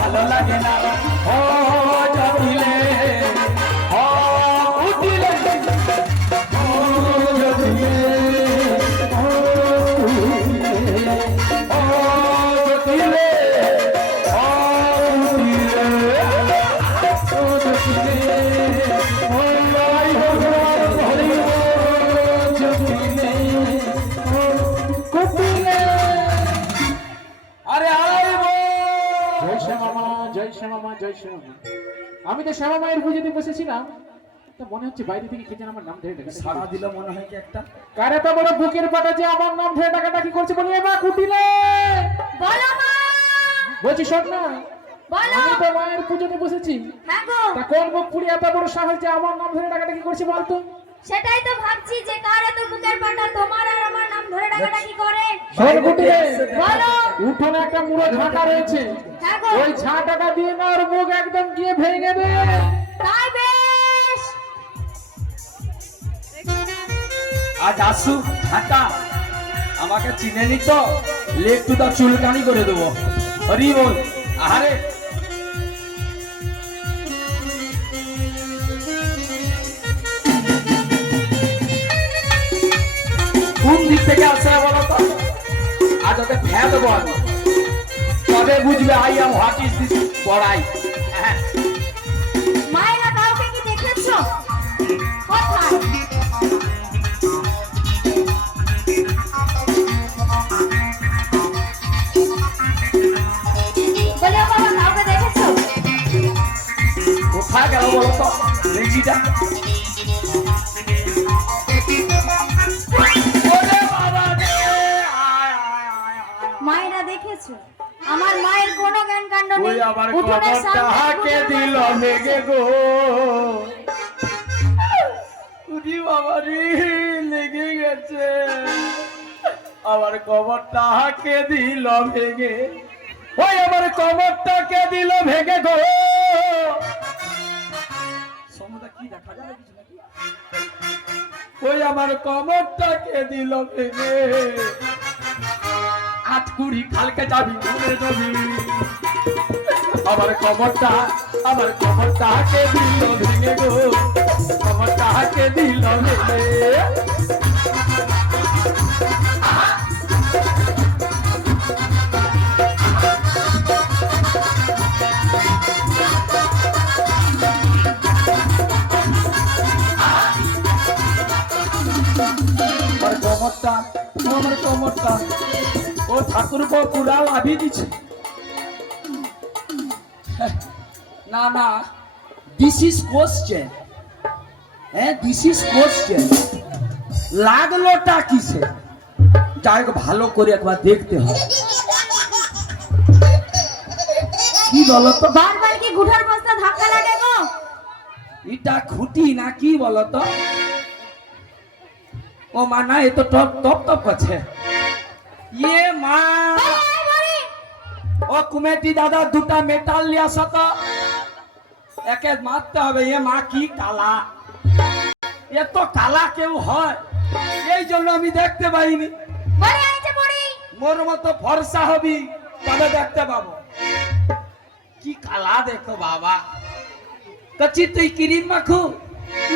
ভালো লাগে না ও জটিলে ও উঠিলে ও জটিলে ও উঠিলে ও জটিলে ও উঠিলে ও জটিলে ও লাই ভগবান হরি জটিলে ও কুটিলে আরে জয় শ্যামা জয় শ্যামা। আমি তো শ্যামা মায়ের পুজোতে বসেছিলাম, তো মনে হচ্ছে বাইরে থেকে কে যেন আমার নাম ধরে ডাকে, সারা দিল মনে হয় কি একটা কারে তো বড় বুকের পাটা যে আমার নাম ধরে ডাকাডাকি করছে, বলি এ মা কুটিলে বলো মা। বলছি শোন না, বলো। আমি তো মায়ের পুজোতে বসেছি। হ্যাঁ গো। তা কোন মুখ পুরি এত বড় সাহস যে আমার নাম ধরে ডাকাডাকি করছে বলতো? সেটাই তো ভাবছি যে কার এত বুকের পাটা তোমার আর আমার নাম ধরে ডাকাডাকি করে। শোন কুটিলে বলো। উঠোনে একটা মুড়ো ঝাঁটা রয়েছে, হ্যাঁ গো। ওই ঝাঁটাটা দিয়ে না ওর মুখ একদম গিয়ে ভেঙে দে। তাই বেশ। আজ আসু ঝাঁটা আমাকে চিনে নি তো, একটু তার চুলকানি করে দেবো। হরি বল। আরে কোন দিক থেকে আসে বলো তো? আজ ওকে ফ্যাদ বল, তবে বুঝবে I am what is this পড়াই। মায়েরা কাউকে কি দেখেছো? কোথায়? বলে বাবা কাউকে দেখেছো? কোথায় গেল বলো তো রেঞ্জিটা? মায়েরা দেখেছো? আমার মায়ের কোনো জ্ঞান কাণ্ড নেই। ওই আমার উঠোনের কবরটা সামনে হাকে দিল মেঘে গো, উনি বাবারি লেগে গেছে, আমার কবরটা হাকে দিল ভেঙে, ওই আমার কবরটাকে দিল ভেঙে গো। সমুদা কি দেখা যায় কিছু নাকি? ওই আমার কবরটাকে দিল ভেঙে, আটকুড়ি কালকে যাবি ঘুরে যাবি। আমার কবরটাকে দিল ভেঙে গো, কবরটাকে দিল ভেঙে। আমার কমরটা ও ঠাকুর পুরা লাভি দিচ্ছে। না না, দিস ইজ কোশ্চেন। হ্যাঁ দিস ইজ কোশ্চেন। লাগলোটা কিসে? যাই হোক ভালো করে একবার দেখতে হবে। কি বলতো? বারবার কি গুঠার বস্তা ধাক্কা লাগে গো? এটা খুঁটি না কি বলতো? ও মা না, এ তো টপ টপ টপ করছে। ইয়ে মা, ও কুমেটি দাদা দুটা মেটাল নিয়ে আসো তো, একে মারতে হবে। এ মা কি কালা, এ তো কালা কেউ হয়? এই জন্য আমি দেখতে পাইনি। মোর মতো ফর্সা হবি তবে দেখতে পাবো। কি কালা দেখো বাবা। কচি তুই ক্রিম মাখু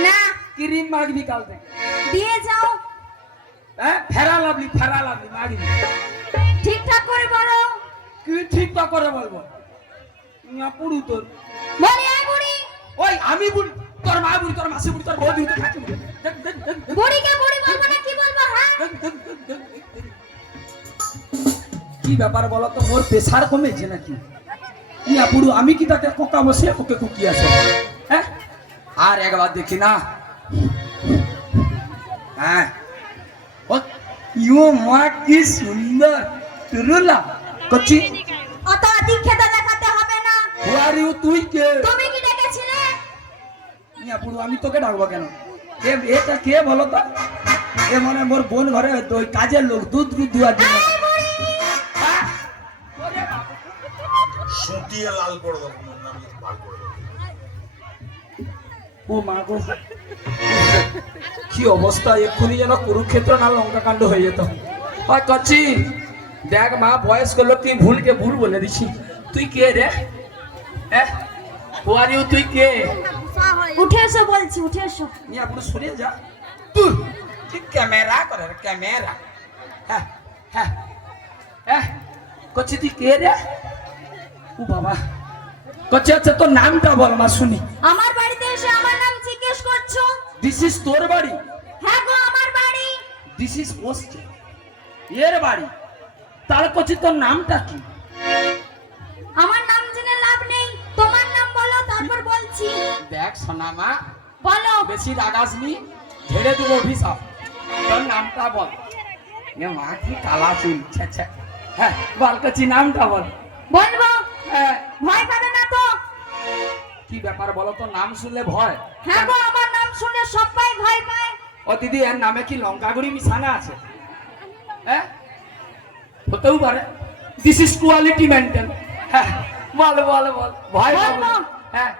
না, ক্রিম মাখবি কাল থেকে। দিয়ে যাও। হ্যাঁ ফেরা লাভলি মাখবি। ঠিকঠাক করে বলো। কি ঠিক করে বলবো? না পুরু তোর বলি আই বুড়ি। ওই আমি বুড়ি, তোর মা বুড়ি, তোর মাসি বুড়ি, তোর বউ বুড়ি, তোর কাকি বুড়ি। বুড়িকে বুড়ি বলবো না কি বলবো? হ্যাঁ কি ব্যাপার বলো তো? মোর প্রেসার কমেছে নাকি? ইয়া পুরু আমি কি তাকে কোকা বসে ওকে কুকি আছে? হ্যাঁ আর একবার দেখি না। হ্যাঁ ও ইও মা কি সুন্দর টুরুলা কচি অত আদিক্ষেতা দেখাতে হবে না। আর ইউ তুই কে তুমি কি ডেকেছিলে? মিয়া পুরো আমি তোকে ডাকবো কেন? এটা কে বলো তো? এ মানে মোর বোন ঘরে ওই কাজের লোক দুধ দুয়ার জন্য। সুটিয়ে লাল করে দেবো মনে আমি ভালো করে দেবো। ও মা গো কি অবস্থা, এক্ষুনি যেন কুরুক্ষেত্র না লঙ্কা কাণ্ড হয়ে যেত। ওই কচি দেখ মা বয়স্ক লোক তুই ভুলকে ভুল বলে দিছি। তুই কে রে? হ্যাঁ ও আর ইউ তুই কে? উঠে এসো বলছি, উঠে এসো। মিয়া পুরো সরে যা তুই কি ক্যামেরা করে রে ক্যামেরা। হ্যাঁ হ্যাঁ হ্যাঁ কচি তুই কে রে? ও বাবা কচি আচ্ছা তোর নামটা বল মা শুনি। আমার বাড়িতে এসে আমার নাম জিজ্ঞেস করছো? দিস ইজ তোর বাড়ি? হ্যাঁ গো আমার বাড়ি। দিস ইজ পোস্ট এর বাড়ি? তাহলে কচি তোর নামটা কি? আমার নাম জেনে লাভ নেই, তোমার নাম বলো তারপর বলছি। দেখ সোনা মা বলো। বেশি রাগাসনি, ঝেড়ে দেবো অভিশাপ। তোর নামটা বল। এ মা কি কালা চুল। আচ্ছা হ্যাঁ বল কচি নামটা বল। বলবো? হ্যাঁ ভয় পাবে না তো? কি ব্যাপার বলো তো, নাম শুনলে ভয়? হ্যাঁ গো আমার নাম শুনে সবাই ভয় পায়। ও দিদি এর নামে কি লঙ্কা গুঁড়ি মিশানা আছে? হ্যাঁ হতেও পারে। This is quality maintain. হ্যাঁ বল বল বল ভয় পাবো না। বলবো? হ্যাঁ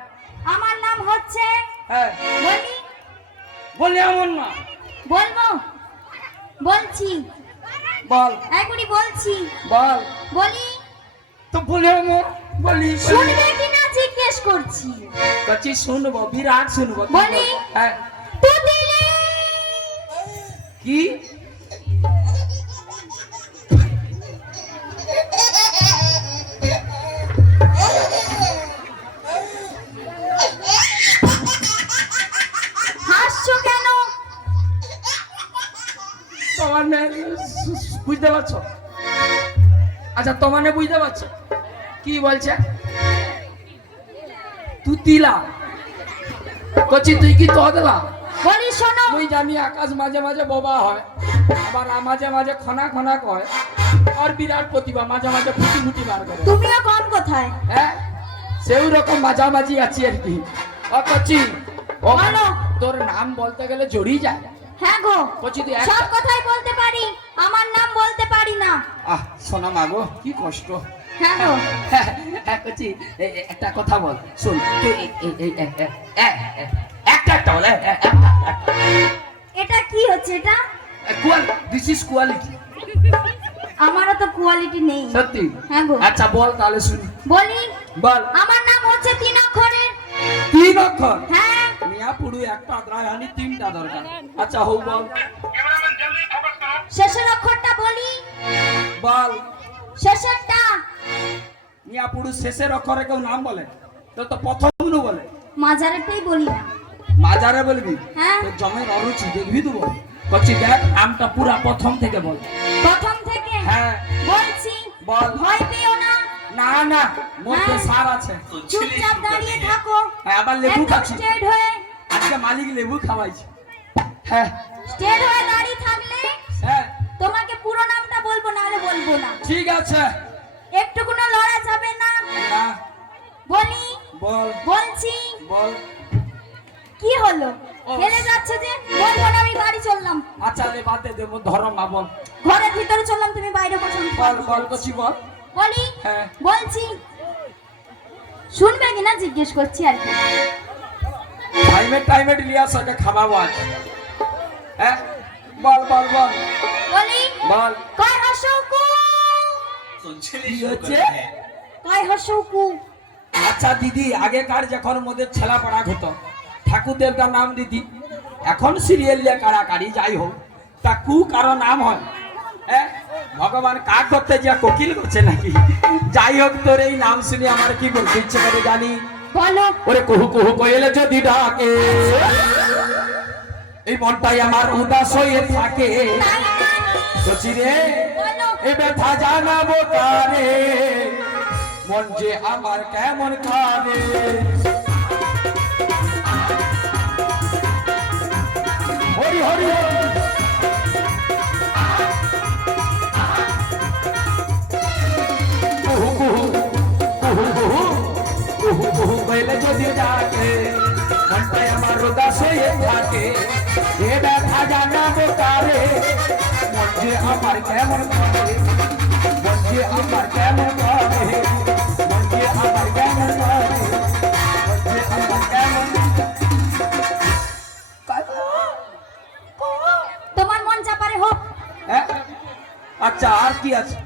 আমার নাম হচ্ছে, হ্যাঁ বলি? বলি এমন না। বলবো? বলছি, বল এখনই বলছি। বল বলি? তো বলে এমন বলি শুনবে কিনা জিজ্ঞেস করছি। কচি শুনবো, বিরাট শুনবো। তুই বলি? বল। হ্যাঁ তুতিলি। কি? হাসছো কেন? তোমার বুঝতে পারছো? আচ্ছা তোমার বুঝতে পারছো কি বলছে? তুতিলা কচি তুই কি তদলা? বলি শোনো। তুই জানি আকাশ মাঝে মাঝে বোবা হয়, আবার মাঝে মাঝে খনা খনা কয়, আর বিরাট প্রতিভা মাঝে মাঝে ফুটি ফুটি বার করে। তুমিও কম কোথায়? হ্যাঁ সেই রকম মাঝামাঝি আছি আর কি। ও কচি ও বলো। তোর নাম বলতে গেলে জড়িয়ে যায়। হ্যাঁ গো কচি তুই সব কথাই বলতে পারি, আমার নাম বলতে পারি না। আহ শোনা মাগো কি কষ্ট। হ্যাঁ গো। হ্যাঁ কচি একটা কথা বল শোন তুই একটা বল। এটা কি হচ্ছে এটা? This is quality. আমারও তো কোয়ালিটি নেই। সত্যি? হ্যাঁ গো। আচ্ছা বল তাহলে শুনি। বলি? বল। আমার নাম হচ্ছে 3 অক্ষরের। 3 অক্ষর? হ্যাঁ। মিয়া পুরো একটা দ্রায়হানি 3টা দরকার। আচ্ছা হও বল। শেষের অক্ষরটা বলি? বল। শেষেরটা? মিয়া পুরো শেষের অক্ষরে কেউ নাম বলে? তো তো প্রথমগুলো বলে। মাঝারেরটাই বলি না। মাজারে বলবি? হ্যাঁ। তোর জমের অরুচি দেখবি তো বল। কচি দেখ নামটা পুরা প্রথম থেকে বল। প্রথম থেকে? হ্যাঁ বলছি। বল। ভয় পেও না। না না মধ্যে হ্যাঁ। সার আছে। চুপচাপ দাঁড়িয়ে থাকো। হ্যাঁ আবার লেবু একদম খাচ্ছি। স্ট্রেট হয়ে। আজকে মালিক লেবু খাওয়াইছে। হ্যাঁ স্ট্রেট হয়ে দাঁড়িয়ে থাকলে হ্যাঁ তোমাকে পুরো নামটা বলবো, নাহলে বলবো না। ঠিক আছে। একটুকুনো লড়া যাবে না। না বলি? বল বলছি। বল। কি হলো? ও। হেলে যাচ্ছে যে? বলবো না, আমি বাড়ি চললাম। আচ্ছা লে বাদে দেবো ধরো মা বল। ঘরের ভিতরে চললাম, তুমি বাইরে বসো। বল বল কচি বল। বলি? হ্যাঁ। বলছি। শুনবে কিনা জিজ্ঞেস করছি আর কি। টাইমে লিয়া সকে খাওয়াবো আজ। হ্যাঁ বল বল বল। বলি? বল। কয় হাসুকু? কি হচ্ছে? কয় হাসুকু? আচ্ছা দিদি আগেকার যখন মোদের ছেলা পড়া হতো ঠাকুর দেবতার নাম দিদি, এখন সিরিয়াল দিয়ে কাড়াকাড়ি যাই হোক তা কু কারো নাম হয়? হ্যাঁ ভগবান কাক করতে যা কোকিল করছে নাকি? যাই হোক তোর এই নাম শুনে আমার কি বলতে ইচ্ছে করে জানি? বলো। ওরে কুহু কুহু কোয়েলে যদি ডাকে এই মনটাই আমার উদাস হয়ে থাকে। সচি রে বলো। এ ব্যথা জানাবো তারে, মন যে আমার কেমন কারে। হরি হরি হরি। হয়ে থাকে এ ব্যথা জানাবো কারে মন যে আমার কেমন করে মন যে আমার কেমন করে মন যে আমার কেমন করে মন যে আমার কেমন তোমার মন চাপারে হোক। হ্যাঁ আচ্ছা আর কি আছে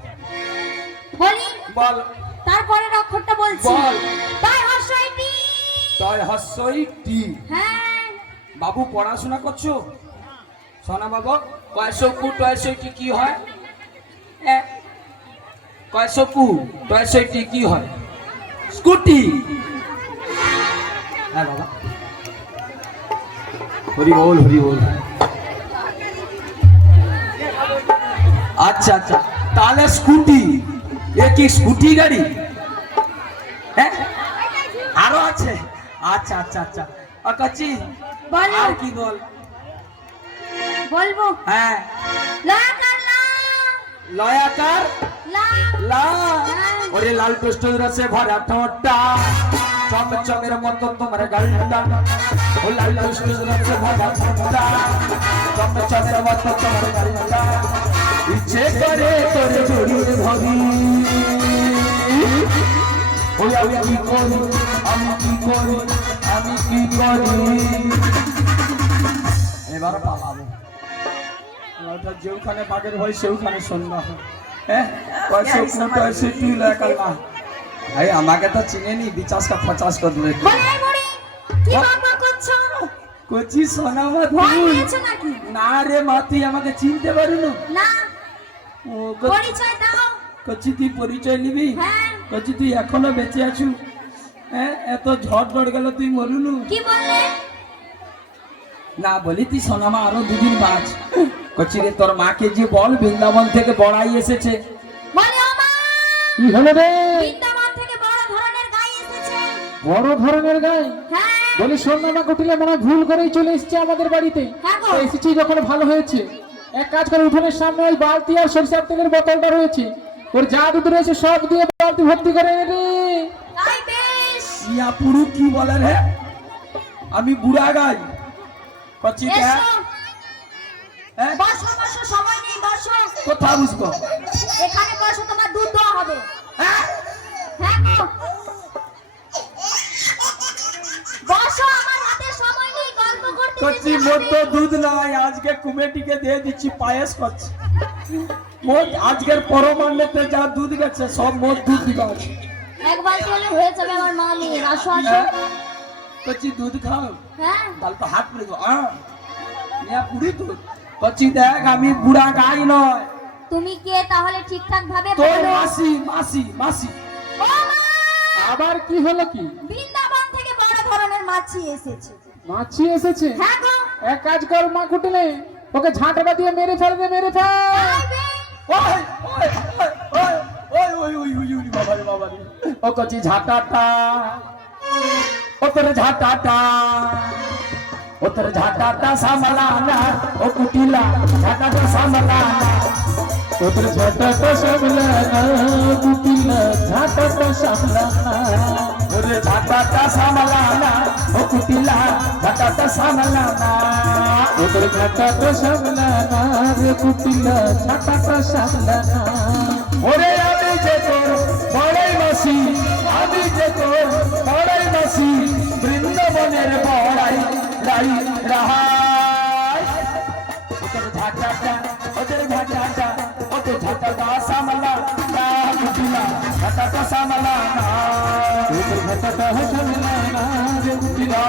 বলি বল তারপরের অক্ষরটা বলছি। বল। তাই হর্ষইটি। তয় হস্যই টি হ্যাঁ বাবু পড়াশোনা করছো সোনা বাবু কয়শপু টয়শটি কি হয় কয়শপু টয়শটি কি হয় স্কুটি হ্যাঁ বাবা হরি বল হরি বল আচ্ছা আচ্ছা তাহলে স্কুটি এ কি স্কুটি গাড়ি হ্যাঁ আরো আছে আচ্ছা আচ্ছা আচ্ছা কাচি বলো। আর কি বল বলবো হ্যাঁ লাকার লা লয়াকার লা লা হ্যাঁ। ওরে লাল পেস্টল রসে ভরা ঠোঁটটা চমচমের মতো তোমার গালটা ও লাল পেস্টল রসে ভরা ঠোঁটটা চমচমের মতো তোমার গালটা ইচ্ছে করে তোরে জড়িয়ে ধরি ওই আমি কি করি আমি কি করি আমি কি করি এবার পালাবো ওটা যেখানে বাঘের ভয় সেখানে সন্ধ্যা হয় হ্যাঁ ভাই আমাকে তো চিনেনি 50 का 50 कर दे বলে এই মুড়ি কি বাবা করছো? কোচি সোনা মা ভয় তুই পেয়েছো নাকি? না রে মা তুই আমাকে চিনতে পারুনো না ও পরিচয় দাও। কোচি তুই পরিচয় নিবি হ্যাঁ কোচি তুই এখনো বেঁচে আছু হ্যাঁ এত ঝড় ঝড় গেল তুই মরুনু কি বললে? না বলি তুই সোনা মা আরো দুদিন বাঁচ কোচি রে তোর মাকে যে বল বৃন্দাবন থেকে বড়াই এসেছে বলে ও মা কি হলো রে? বৃন্দাবন থেকে বড় ধরনের গাই এসেছে। বড় ধরনের গাই? হ্যাঁ বলি সোনামা কুটিলে মনে হয় ভুল করেই চলে এসেছে আমাদের বাড়িতে। হ্যাঁ গো। এসেছি যখন ভালো হয়েছে। এক কাজ করে উঠোনের সামনে ওই বালতি আর সরিষার তেলের বোতলটা রয়েছে, ওর যা দুধ রয়েছে সব দিয়ে বালতি ভর্তি করে এনে রে। তাই বেশ। ইয়া পুরু কি বলে রে আমি বুড়া গাই কচি কে এসো হ্যাঁ বসো বসো সময় নেই বসো। কোথা বুঝবো এখানে বসো তোমার দুধ দেওয়া হবে। হ্যাঁ হ্যাঁ গো বসো আমার হাতে সময় নেই গল্প করতে কচি যেতে মোর তো হবে। দুধ নাই আজকে কমিটিকে দিয়ে দিচ্ছি পায়েস করছি মোর আজকের পরমান্নতে যা দুধ গেছে সব মোর দুধ দিবা আছে এক বালতি হলে হয়ে যাবে আমার মা নিয়ে আসো আসো। কচি দুধ খাও হ্যাঁ তাহলে তো হাত পড়ে দাও নিয়া পুরি দুধ কচি দেখ আমি বুড়া গাই নয় তুমি কে তাহলে ঠিকঠাক ভাবে তোর বলো। মাসি মাসি মাসি ও মা আবার কি হলো কি? বৃন্দাবন থেকে বড় ধরনের মাছি এসেছে। মাছি এসেছে? হ্যাঁ গো এক কাজ কর মা কুটিলে, ওকে ঝাঁটাটা দিয়ে মেরে ফেল রে, মেরে ফেল। তাই বেশ। ওই ওই ওই ওই ওই ওই ওই ওই বাবা রে বাবা রে ও কচি ঝাঁটাটা ও তোর ঝাঁটাটা ও তোর ঝাঁটাটা সামলানা ও কুটিলা ঝাঁটাটা সামলানা ও তোর ঝাঁটাটা সামলানা কুটিলা ঝাঁটাটা সামলানা। ওরে ঝাঁটাটা সামলানা ও কুটিলা ঝাঁটাটা সামলানা ও তোর ঝাঁটাটা সামলানা রে কুটিলা ঝাঁটাটা সামলানা। ওরে আমি যে তোর বড়াই মাসি আমি যে তোর বড়াই মাসি বৃন্দাবনের বড়াই রাই রাহাই ওদের ঝাঁটাটা ওদের ঝাঁটাটা ওদের ঝাঁটাটা সামলা না কুটিলা ঝাঁটাটা সামলা না ও তোর ঝাঁটাটা সামলানা রে কুটিলা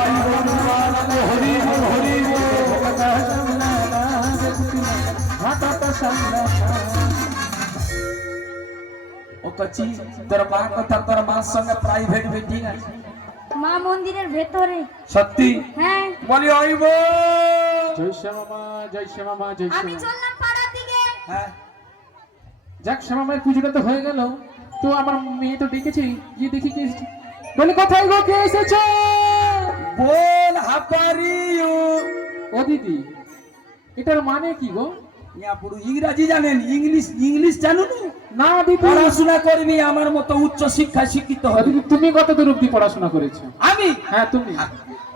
হরি বল হরি বল ঝাঁটাটা সামলানা রে কুটিলা ঝাঁটাটা সামলানা। ও কচি তোর মা কথা তোর মার সঙ্গে প্রাইভেট মিটিং আছে মা মন্দিরের ভেতরে। সত্যি হ্যাঁ বলি আইব জয় শ্যামা, জয় শ্যামা, জয় আমি শ্যামা। চললাম পাড়ার দিকে। হ্যাঁ যাক শ্যামা মায়ের পুজোটা তো হয়ে গেল, তো আমার মেয়ে তো ডেকেছি, গিয়ে দেখি কে এসেছে। বলে কোথায় গো, কে এসেছে? বল হাপারিও ও দিদি, এটার মানে কি গো? ইয়া পুরো ইংরেজি জানেন ইংলিশ ইংলিশ জানুন না দিদি, পড়াশোনা করবি আমার মতো উচ্চ শিক্ষায় শিক্ষিত ও হবে দিদি তুমি কত দূর অব্দি পড়াশোনা করেছো? আমি হ্যাঁ তুমি।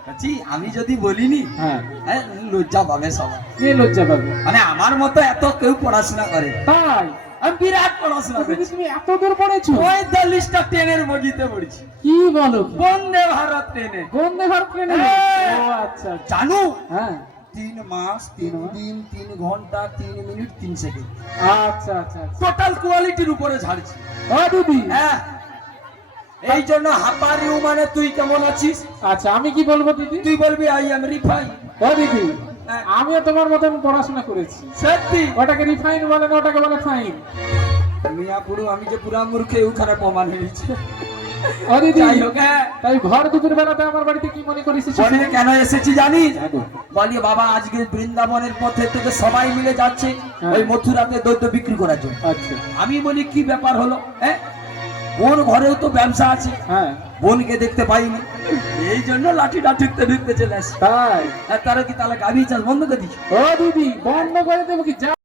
বলছি, আমি যদি বলিনি হ্যাঁ, হ্যাঁ, লজ্জা পাবে সবাই। কে লজ্জা পাবে? মানে আমার মতো এত কেউ পড়াশোনা করে, তাই? আমি বিরাট পড়াশোনা করেছি। তুমি এত দূর পড়েছো? 45টা ট্রেনের বগিতে পড়েছি, কি বলো? বন্দে ভারত ট্রেনে। বন্দে ভারত ট্রেনে? হ্যাঁ। ও আচ্ছা আচ্ছা। জানো, হ্যাঁ, 3 মাস 3 দিন 3 ঘন্টা 3 মিনিট 3 সেকেন্ড আচ্ছা আচ্ছা আচ্ছা। টোটাল কোয়ালিটির উপরে ঝাড়ছি। ও দিদি, হ্যাঁ, এই জন্য হাপারিউ মানে তুই কেমন আছিস, আচ্ছা আমি কি বলবো দিদি? তুই বলবি আই এম রিফাইন। ও দিদি, হ্যাঁ। আমিও তোমার মতন পড়াশোনা করেছি। সত্যি ওটাকে রিফাইন বলে না, ওটাকে বলে ফাইন। মিয়া পুরো আমি যে পুরা মূর্খে ওখানে প্রমাণ হয়েছে। ও দিদি, যাই হোক, হ্যাঁ, তাই ঘর দুপুর বেলাতে আমার বাড়িতে কি মনে করিস? শহরে কেন এসেছি জানিস? বলি বাবা, আজকে বৃন্দাবনের পথে থেকে সবাই মিলে যাচ্ছে ওই মথুরাতে দৈত্য বিক্রি করার জন্য। আচ্ছা, আমি বলি কি ব্যাপার হলো, হ্যাঁ, বোন ঘরেও তো ব্যবসা আছে, হ্যাঁ বোনকে দেখতে পাইনি, এই জন্য লাঠিটা ঢুকতে ঢুকতে চলে আসি। তাই? তারা কি তাহলে গাভী চাষ বন্ধ করে দিচ্ছি? ও দিদি, বন্ধ করে দেবো কি? যা